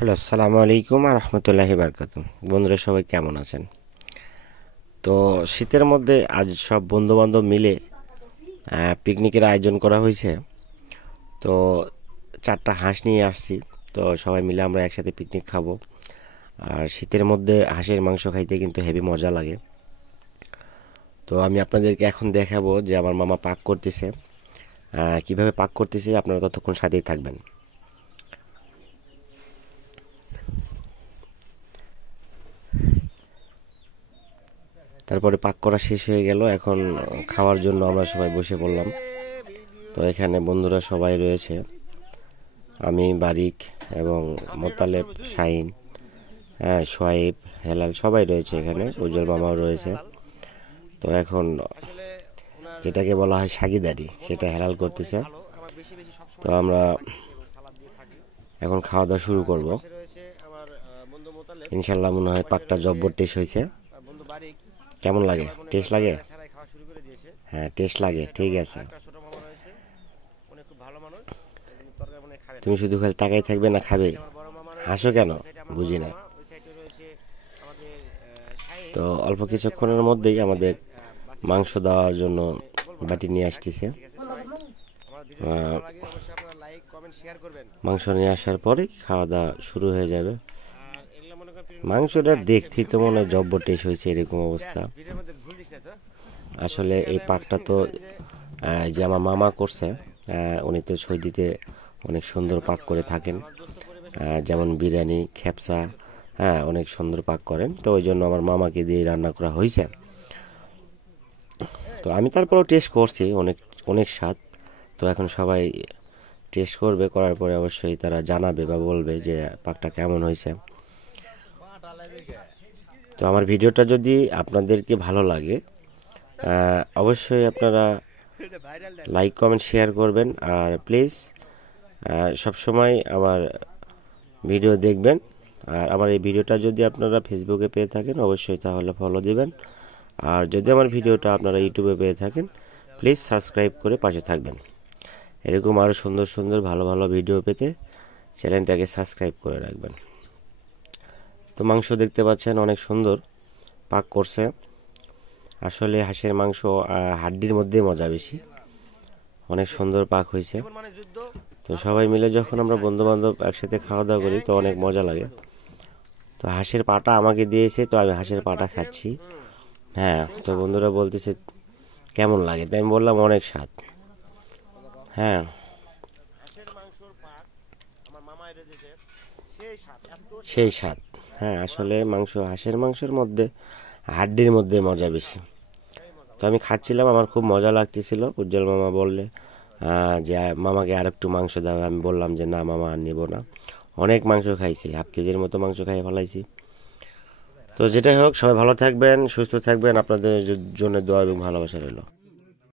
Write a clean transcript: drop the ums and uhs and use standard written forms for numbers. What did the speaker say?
Hello, আসসালামু আলাইকুম রহমতুল্লাহি বারকাতুহু। বন্ধুরা সবাই কেমন আছেন? তো শীতের মধ্যে আজ সব বন্ধুবান্ধব মিলে পিকনিকের আয়োজন করা হয়েছে। তো 4টা হাঁস নিয়ে আসছি। তো সবাই মিলে আমরা একসাথে পিকনিক খাবো। আর শীতের মধ্যে হাঁসের মাংস খাইতে কিন্তু হেভি মজা লাগে। তো আমি আপনাদেরকে এখন দেখাবো যে আমার মামা পাক করতেছে। কিভাবে পাক করতেছে আপনারা ততক্ষণ সাথেই থাকবেন। তারপরে পাক করা শেষ হয়ে গেল। এখন খাওয়ার জন্য আমরা সবাই বসে পড়লাম। তো এখানে বন্ধুরা সবাই রয়েছে, আমি, বারিক এবং মোতালেব, শাহিন, সোয়াইব, হেলাল সবাই রয়েছে এখানে। উজ্জ্বল মামাও রয়েছে। তো এখন যেটাকে বলা হয় সাগিদারি, সেটা হেলাল করতেছে। তো আমরা এখন খাওয়া দাওয়া শুরু করব। ইনশাল্লাহ মনে হয় পাকটা জব্বর টেস্ট হয়েছে। কেমন লাগে? টেস্ট লাগে? হ্যাঁ, টেস্ট লাগে। ঠিক আছে। তুমি শুধু খালি তাকাই থাকবে না খাবে? হাসো কেন? বুঝি না। তো অল্প কিছুক্ষণের মধ্যেই আমাদের মাংস দেওয়ার জন্য বাটি নিয়ে আসতেছে। মাংস নিয়ে আসার পরেই খাওয়া দাওয়া শুরু হয়ে যাবে। মাংসটা দেখতেই তো মনে হয় জব্বর টেস্ট হয়েছে, এরকম অবস্থা। আসলে এই পাকটা তো যে আমার মামা করছে, উনি তো সৌদিতে অনেক সুন্দর পাক করে থাকেন। যেমন বিরিয়ানি, খেপসা, হ্যাঁ অনেক সুন্দর পাক করেন। তো ওই জন্য আমার মামাকে দিয়ে রান্না করা হয়েছে। তো আমি তারপরেও টেস্ট করছি, অনেক অনেক স্বাদ। তো এখন সবাই টেস্ট করবে, করার পরে অবশ্যই তারা জানাবে বা বলবে যে পাকটা কেমন হয়েছে। তো আমার ভিডিওটা যদি আপনাদেরকে ভালো লাগে, অবশ্যই আপনারা লাইক, কমেন্ট, শেয়ার করবেন। আর প্লিজ সবসময় আমার ভিডিও দেখবেন। আর আমার এই ভিডিওটা যদি আপনারা ফেসবুকে পেয়ে থাকেন অবশ্যই তাহলে ফলো দিবেন। আর যদি আমার ভিডিওটা আপনারা ইউটিউবে পেয়ে থাকেন প্লিজ সাবস্ক্রাইব করে পাশে থাকবেন। এরকম আরও সুন্দর সুন্দর ভালো ভালো ভিডিও পেতে চ্যানেলটাকে সাবস্ক্রাইব করে রাখবেন। তো মাংস দেখতে পাচ্ছেন অনেক সুন্দর পাক করছে। আসলে হাঁসের মাংস হাড্ডির মধ্যেই মজা বেশি। অনেক সুন্দর পাক হয়েছে। তো সবাই মিলে যখন আমরা বন্ধুবান্ধব একসাথে খাওয়া দাওয়া করি তো অনেক মজা লাগে। তো হাঁসের পাটা আমাকে দিয়েছে, তো আমি হাঁসের পাটা খাচ্ছি। হ্যাঁ, তো বন্ধুরা বলতেছে কেমন লাগে, তাই আমি বললাম অনেক স্বাদ। হ্যাঁ, সেই স্বাদ। হ্যাঁ, আসলে হাঁসের মাংসের মধ্যে হাড্ডির মধ্যে মজা বেশি। তো আমি খাচ্ছিলাম, আমার খুব মজা লাগতেছিল। উজ্জ্বল মামা বললে যে মামাকে আর একটু মাংস দাও। আমি বললাম যে না মামা আর নেবো না। অনেক মাংস খাইছি, 1/2 কেজির মতো মাংস খাইয়ে ফেলাইছি। তো যেটাই হোক, সবাই ভালো থাকবেন, সুস্থ থাকবেন। আপনাদের জন্য দোয়া এবং ভালোবাসা রইল।